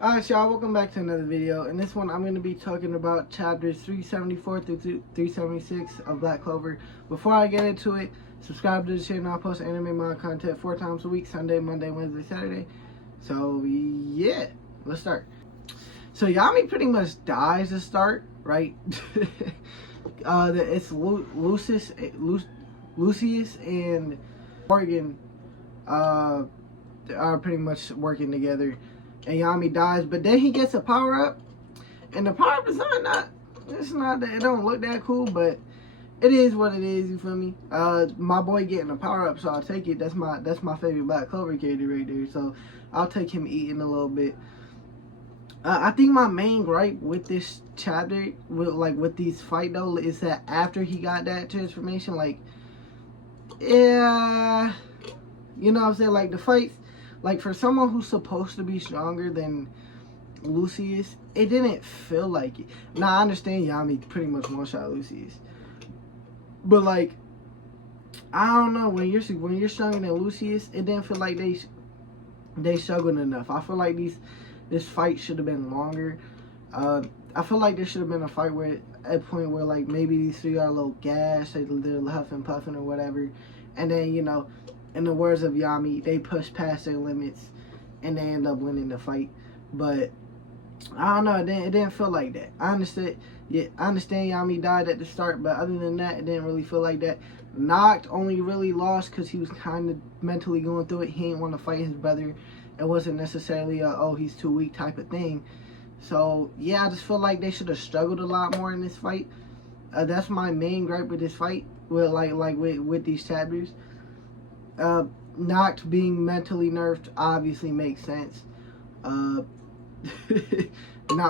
Alright, y'all, welcome back to another video. In this one, I'm going to be talking about chapters 374 through 376 of Black Clover. Before I get into it, subscribe to the channel. I post anime manga content 4 times a week, Sunday, Monday, Wednesday, Saturday. So, yeah, let's start. So, Yami pretty much dies to start, right? It's Lucius and Morgan are pretty much working together. And Yami dies, but then he gets a power up, and the power up is not that, it don't look that cool, but it is what it is. You feel me? My boy getting a power up, so I'll take it. That's my favorite Black Clover character right there. So I'll take him eating a little bit. I think my main gripe with this chapter, with these fight though, is that after he got that transformation, yeah, you know what I'm saying, like the fights. Like, for someone who's supposed to be stronger than Lucius, it didn't feel like it. Now, I understand Yami pretty much one-shot Lucius. But, like, I don't know. When you're stronger than Lucius, it didn't feel like they struggled enough. I feel like this fight should have been longer. I feel like there should have been a fight where, at a point where, like, maybe these three are a little gassed, they're huffing, puffing, or whatever. And then, you know, in the words of Yami, they push past their limits and they end up winning the fight. But I don't know, it didn't feel like that. I understand Yami died at the start, but other than that, it didn't really feel like that. Noct only really lost because he was kind of mentally going through it. He didn't want to fight his brother. It wasn't necessarily a, oh, he's too weak type of thing. So yeah, I just feel like they should have struggled a lot more in this fight. That's my main gripe with this fight, with these chapters. Noct being mentally nerfed obviously makes sense. Not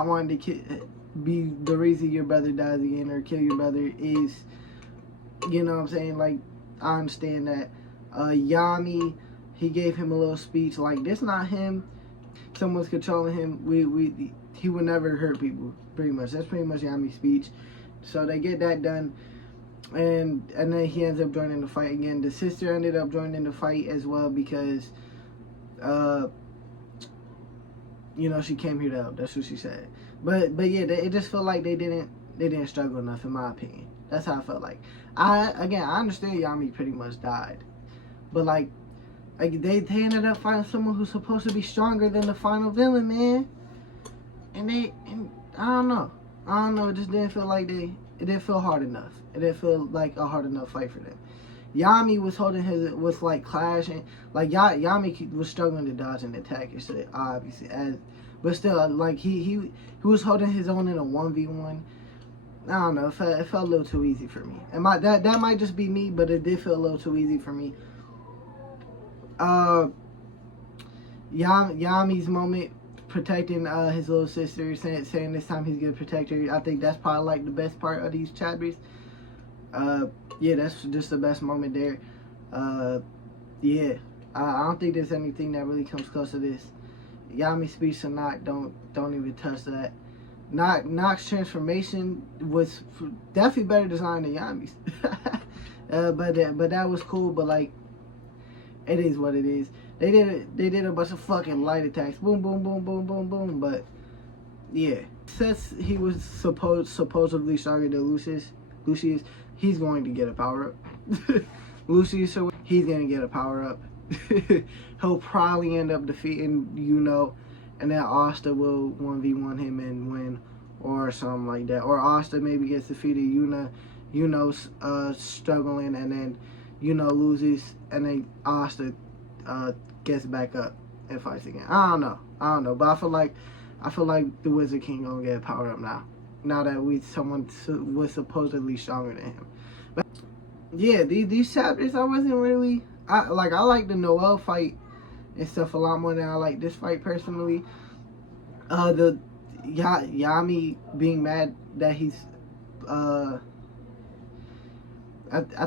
wanting to be the reason your brother dies again or kill your brother is, you know what I'm saying, like, I understand that. Yami, he gave him a little speech like, this not him, someone's controlling him, he would never hurt people, pretty much. That's pretty much Yami's speech. So they get that done. And then he ends up joining the fight again. The sister ended up joining the fight as well because, you know, she came here to help. That's what she said. But yeah, it just felt like they didn't struggle enough, in my opinion. That's how I felt like. I understand Yami pretty much died, but like they ended up fighting someone who's supposed to be stronger than the final villain, man. And I don't know. It just didn't feel like it didn't feel hard enough. It didn't feel like a hard enough fight for them. Yami was like clashing. Like Yami was struggling to dodge and attack and shit, obviously. But still, like he was holding his own in a 1v1. I don't know. It felt a little too easy for me. And that might just be me, but it did feel a little too easy for me. Yami's moment protecting his little sister, saying this time he's gonna protect her. I think that's probably like the best part of these chapters. Yeah, that's just the best moment there. Yeah, I don't think there's anything that really comes close to this. Yami's speech to Noct, don't even touch that. Noct's transformation was definitely better designed than Yami's. But that was cool. But like, it is what it is. They did a bunch of fucking light attacks. Boom, boom, boom, boom, boom, boom. But yeah, since he was supposedly stronger than Lucius, he's going to get a power up. Lucius, so he's gonna get a power up. He'll probably end up defeating and then Asta will 1v1 him and win, or something like that. Or Asta maybe gets defeated. Yuno's struggling, and then loses, and then Asta gets back up and fights again. I don't know, but I feel like the Wizard King gonna get a power up now that someone was supposedly stronger than him. But yeah, these chapters I wasn't really I like the Noel fight and stuff a lot more than I like this fight personally. The Yami being mad that he's I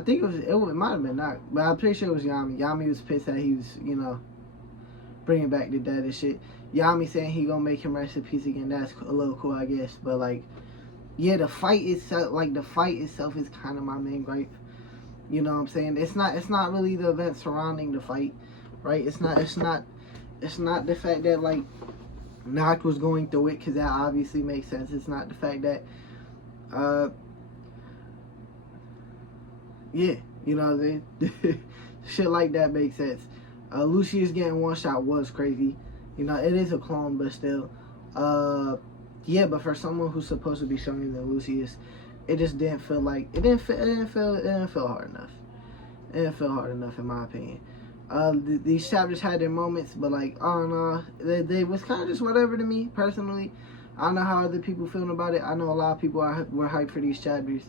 think it might have been Noct, but I'm pretty sure it was Yami. Yami was pissed that he was, bringing back the dead and shit. Yami saying he gonna make him rest in peace again. That's a little cool, I guess. But like, yeah, the fight itself is kind of my main gripe. You know what I'm saying? It's not really the event surrounding the fight, right? It's not the fact that, like, Noct was going through it, because that obviously makes sense. It's not the fact that, yeah, you know, shit like that makes sense. Lucius getting one shot was crazy. You know, it is a clone, but still. Yeah, but for someone who's supposed to be stronger than Lucius, it just didn't feel like it didn't feel hard enough. It didn't feel hard enough, in my opinion. These chapters had their moments, but like, I don't know, they was kind of just whatever to me personally. I don't know how other people feeling about it. I know a lot of people were hyped for these chapters.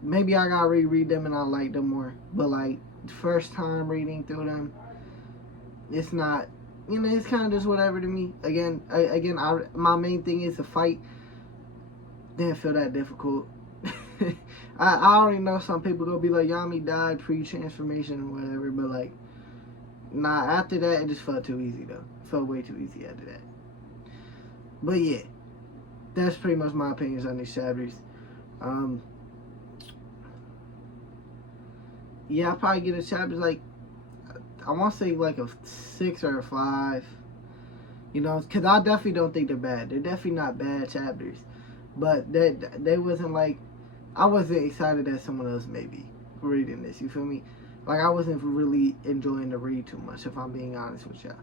Maybe I gotta reread them and I like them more. But like, first time reading through them, it's not, you know, it's kind of just whatever to me. Again, my main thing is a fight. Didn't feel that difficult. I already know some people gonna be like, Yami died pre-transformation or whatever, but like, nah, after that, it just felt too easy though. It felt way too easy after that. But yeah, that's pretty much my opinions on these chapters. Yeah, I'll probably get a chapter like, I want to say like a 6 or a 5. You know, because I definitely don't think they're bad. They're definitely not bad chapters. But they wasn't like, I wasn't excited as someone else maybe reading this. You feel me? Like, I wasn't really enjoying the read too much, if I'm being honest with y'all.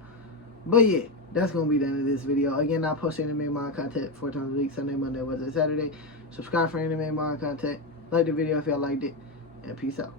But yeah, that's going to be the end of this video. Again, I post anime manga content 4 times a week, Sunday, Monday, Wednesday, Saturday. Subscribe for anime manga content. Like the video if y'all liked it. And peace out.